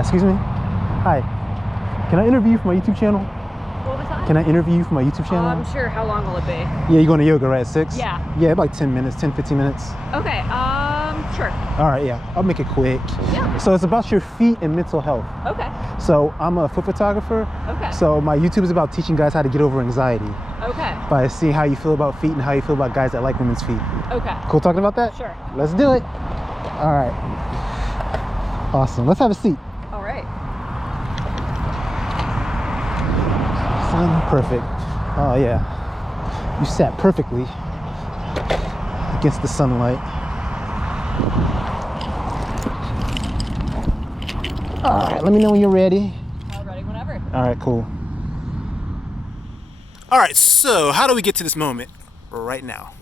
Excuse me? Hi. Can I interview you for my YouTube channel? What was that? Can I interview you for my YouTube channel? I'm sure. How long will it be? Yeah, you're going to yoga, right, at 6? Yeah. Yeah, like 10 minutes, 10, 15 minutes. Okay, sure. All right, yeah. I'll make it quick. Yeah. So it's about your feet and mental health. Okay. So I'm a foot photographer. Okay. So my YouTube is about teaching guys how to get over anxiety. Okay. By seeing how you feel about feet and how you feel about guys that like women's feet. Okay. Cool talking about that? Sure. Let's do it. All right. Awesome. Let's have a seat. All right. Perfect. Oh yeah. You sat perfectly against the sunlight. All right, let me know when you're ready. Ready whenever. All right, cool. All right, so how do we get to this moment right now?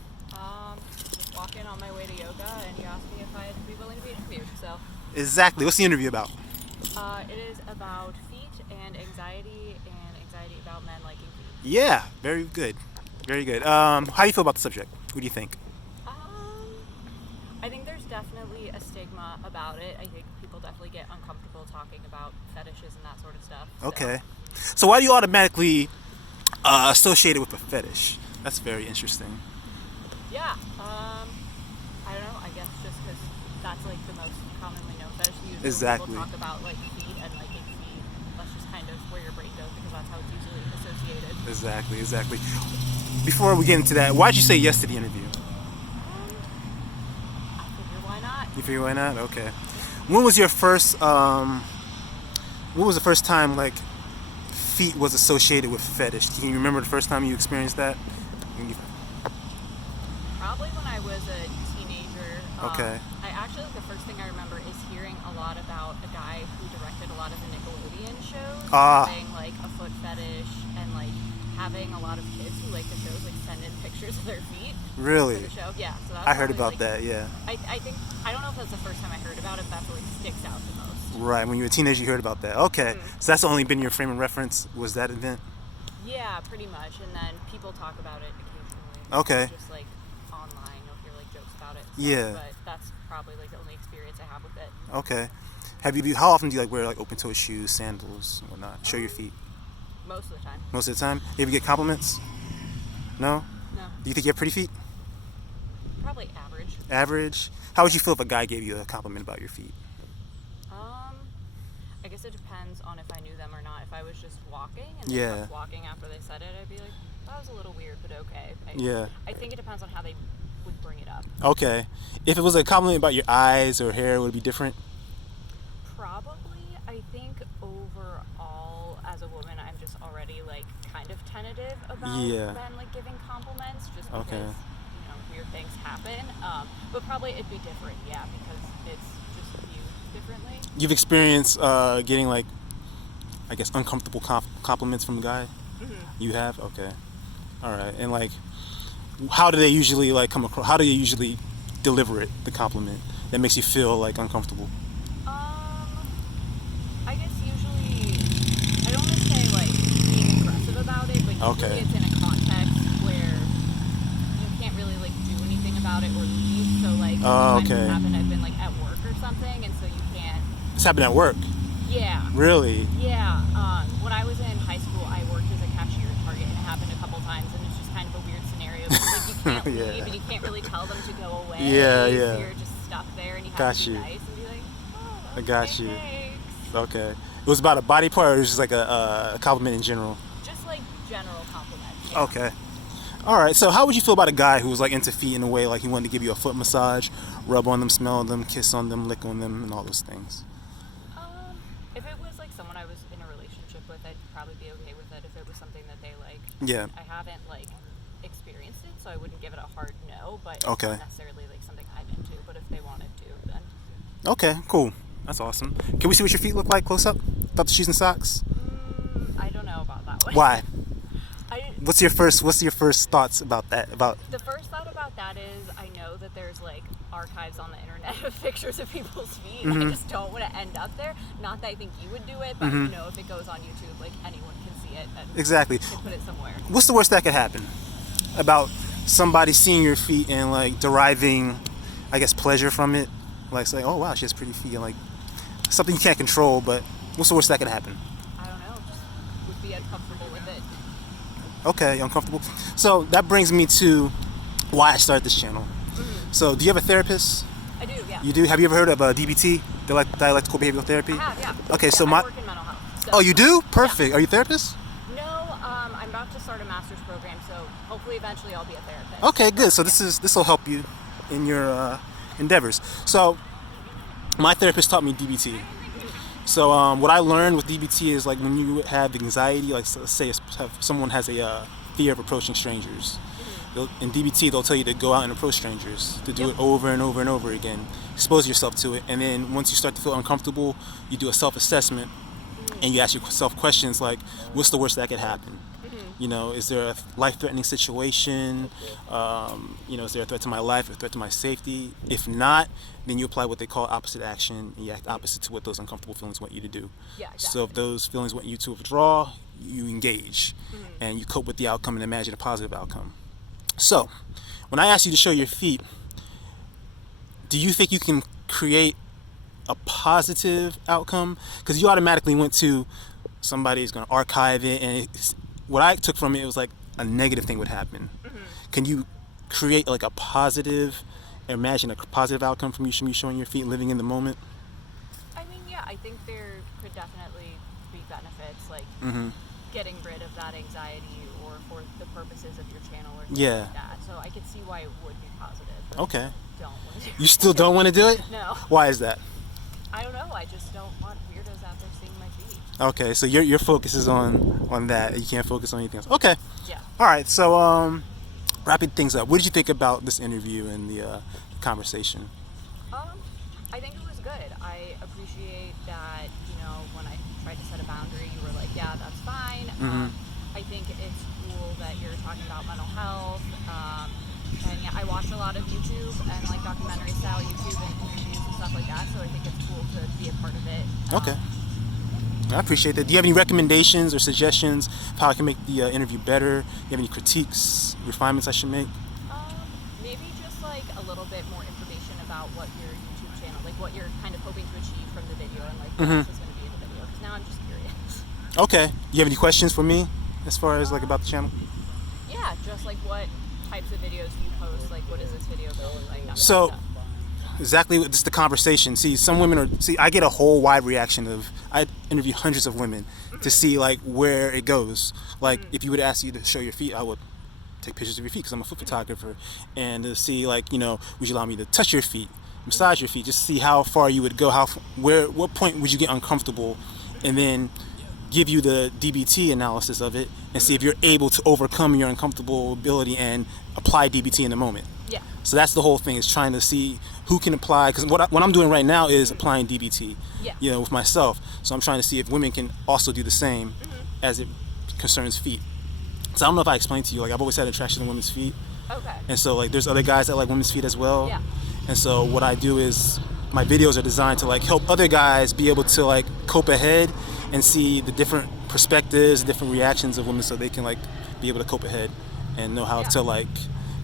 Just walking on my way to yoga, and you asked me if I'd be willing to be interviewed. So. Exactly. What's the interview about? It is about feet and anxiety about men liking feet. Yeah, very good. Very good. How do you feel about the subject? What do you think? I think there's definitely a stigma about it. I think people definitely get uncomfortable talking about fetishes and that sort of stuff. So. Okay. So why do you automatically associate it with a fetish? That's very interesting. Yeah. I don't know. I guess just because that's like the most commonly known fetish. Usually Exactly. When people talk about like feet and liking feet, that's just kind of where your brain goes because that's how it's usually associated. Exactly. Before we get into that, why'd you say yes to the interview? I figure why not? You figure why not? Okay. When was your first? When was the first time like feet was associated with fetish? Can you remember the first time you experienced that? Probably when I was a teenager. Okay. I actually, the first thing I remember is hearing a lot about a guy who directed a lot of the Nickelodeon shows, having like a foot fetish and like having a lot of kids who like the shows like send in pictures of their feet. Really? For the show. Yeah. So that's I heard probably, about that. Yeah. I think I don't know if that's the first time I heard about it, but that's what like sticks out the most. Right. When you were a teenager, you heard about that. Okay. Mm-hmm. So that's only been your frame of reference. Was that event? Yeah, pretty much. And then people talk about it occasionally. Okay. Just like online, you'll hear like jokes about it. Yeah. But that's probably like the only experience I have with it. Okay. How often do you like wear like open-toed shoes, sandals, and whatnot? Show your feet. Most of the time. Most of the time. You ever get compliments? No. No. Do you think you have pretty feet? Probably average. Average. How would you feel if a guy gave you a compliment about your feet? I guess it depends on if I knew them or not. If I was just walking and they kept walking after they said it, I'd be like, that was a little weird, but okay. I think it depends on how they would bring it up. Okay. If it was a compliment about your eyes or hair, would it be different? Probably. I think overall, as a woman, I'm just already like kind of tentative about men like giving compliments, just because you know weird things happen. But probably it'd be different, yeah, because it's just viewed differently. You've experienced getting like, I guess, uncomfortable compliments from a guy? Mm-hmm. You have? Okay. All right. And like, how do they usually like come across? How do they usually deliver it? The compliment that makes you feel like uncomfortable. I guess usually I don't want to say like being aggressive about it, but usually it's in a context where you can't really like do anything about it or leave. So like sometimes it's happened. I've been like at work or something, and so you can't. It's happened at work. Yeah. Really? Yeah. When I was in high school, I worked as a cashier at Target, and it happened a couple times, and it's just kind of a weird snenario. Because, like, you can't leave, and you can't really tell them to go away. Yeah. So you're just stuck there, and you have to be nice and be like, oh, okay, I got you. Thanks. Okay. It was about a body part, or it was just like a compliment in general? Just like general compliments. Yeah. Okay. All right. So how would you feel about a guy who was like into feet in a way, like he wanted to give you a foot massage, rub on them, smell them, kiss on them, lick on them, and all those things? If it was like someone I was in a relationship with, I'd probably be okay with it. If it was something that they liked. Yeah. I haven't like experienced it, so I wouldn't give it a hard no. But Okay. it's not necessarily like something I'm into. But if they wanted to, then. Okay. Cool. That's awesome. Can we see what your feet look like close up? Without the shoes and socks? I don't know about that one. Why? What's your first thoughts about that? The first thought about that is I know that there's like archives on the internet of pictures of people's feet. Mm-hmm. I just don't want to end up there. Not that I think you would do it, but you know, if it goes on YouTube, like anyone can see it and Exactly. can put it somewhere. What's the worst that could happen about somebody seeing your feet and like deriving, I guess, pleasure from it? Like say, oh wow, she has pretty feet, and like something you can't control. But what's the worst that could happen? I don't know. Just would be uncomfortable with it. Okay, uncomfortable. So that brings me to why I started this channel. So do you have a therapist? I do, yeah. You do? Have you ever heard of DBT, dialectical behavioral therapy? I have, yeah. Okay, yeah, so I work in mental health. So. Oh, you do? Perfect. Yeah. Are you a therapist? No, I'm about to start a master's program, so hopefully eventually I'll be a therapist. Okay, good. So this will help you in your endeavors. So my therapist taught me DBT. So what I learned with DBT is like when you have anxiety, like say someone has a fear of approaching strangers. In DBT, they'll tell you to go out and approach strangers, to do it over and over and over again. Expose yourself to it, and then once you start to feel uncomfortable, you do a self-assessment, and you ask yourself questions like, what's the worst that could happen? You know, is there a life-threatening situation? You know, is there a threat to my life, a threat to my safety? If not, then you apply what they call opposite action, and you act opposite to what those uncomfortable feelings want you to do. Yeah, exactly. So if those feelings want you to withdraw, you engage, and you cope with the outcome and imagine a positive outcome. So, when I ask you to show your feet, do you think you can create a positive outcome? Because you automatically went to somebody's going to archive it, and what I took from it was like a negative thing would happen. Can you create like a positive, imagine a positive outcome from you showing your feet, living in the moment? I mean, yeah, I think there could definitely be benefits, like getting rid of that anxiety or for the purposes of your channel or something like that. So I could see why it would be positive. But Okay. I don't want to do it. You still don't want to do it? No. Why is that? I don't know. I just don't want weirdos out there seeing my feet. Okay, so your focus is on that. You can't focus on anything else. Okay. Yeah. All right. So wrapping things up, what did you think about this interview and the conversation? I think it was good. I appreciate that, you know, when I tried to set a boundary, you were like, yeah, that's fine. I think it's cool that you're talking about mental health. And yeah, I watch a lot of YouTube and like documentary style YouTube and interviews and stuff like that. So I think it's cool to be a part of it. Okay. I appreciate that. Do you have any recommendations or suggestions of how I can make the interview better? Do you have any critiques, refinements I should make? Maybe just like a little bit more information about what your YouTube channel, like what you're kind of hoping to achieve from the video and like what else is going to be in the video. Because now I'm just curious. Okay. Do you have any questions for me as far as like about the channel? Yeah, just like what types of videos do you post? Like what is this video going to look like? So exactly, this is the conversation. See, some women I get a whole wide reaction I interview hundreds of women to see like where it goes. Like if you would ask you to show your feet, I would take pictures of your feet because I'm a foot photographer, and to see like, you know, would you allow me to touch your feet, massage your feet, just see how far you would go, what point would you get uncomfortable, and then give you the DBT analysis of it and see if you're able to overcome your uncomfortable ability and apply DBT in the moment. Yeah. So that's the whole thing, is trying to see who can apply, because what I'm doing right now is applying DBT, you know, with myself. So I'm trying to see if women can also do the same as it concerns feet. So I don't know if I explained to you, like I've always had an attraction to women's feet. Okay. And so like there's other guys that like women's feet as well. Yeah. And so what I do is my videos are designed to like help other guys be able to like cope ahead and see the different perspectives, different reactions of women, so they can like be able to cope ahead and know how to like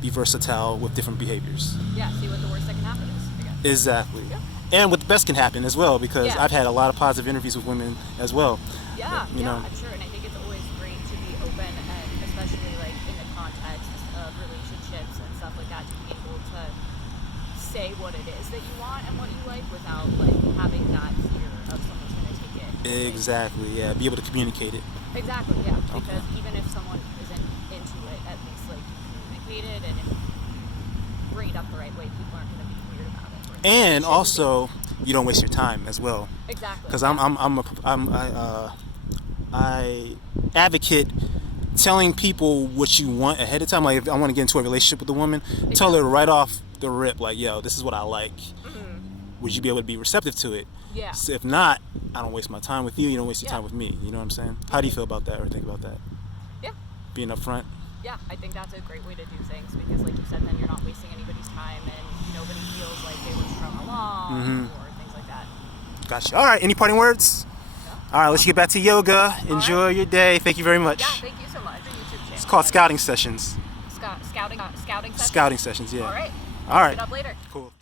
be versatile with different behaviors. Yeah, see what the worst that can happen is, I guess. Exactly. Yeah. And what the best can happen as well, because I've had a lot of positive interviews with women as well. Yeah, you know. I'm sure, and I think it's always great to be open, and especially like in the context of relationships and stuff like that, to be able to say what it is that you want and what you like without like having that fear of someone's going to take it Exactly. Yeah. Be able to communicate it. Exactly. Yeah. Because even if someone isn't into it, at least like you communicate it, and if you bring it up the right way, people aren't going to be weird about it. Right? And also, you don't waste your time as well. Exactly. Because I advocate telling people what you want ahead of time. Like, if I want to get into a relationship with a woman, tell her right off the rip, like, yo, this is what I like. Would you be able to be receptive to it? Yeah. So if not, I don't waste my time with you. You don't waste your time with me. You know what I'm saying? How do you feel about that, or think about that? Yeah. Being upfront. Yeah, I think that's a great way to do things because, like you said, then you're not wasting anybody's time and nobody feels like they were strung along or things like that. Gotcha. All right. Any parting words? All right, let's get back to yoga. Enjoy your day. Thank you very much. Yeah, thank you so much. YouTube channel. It's called Scouting Sessions. Scouting sessions? Scouting Sessions, yeah. All right. All right. Pick it up later. Cool.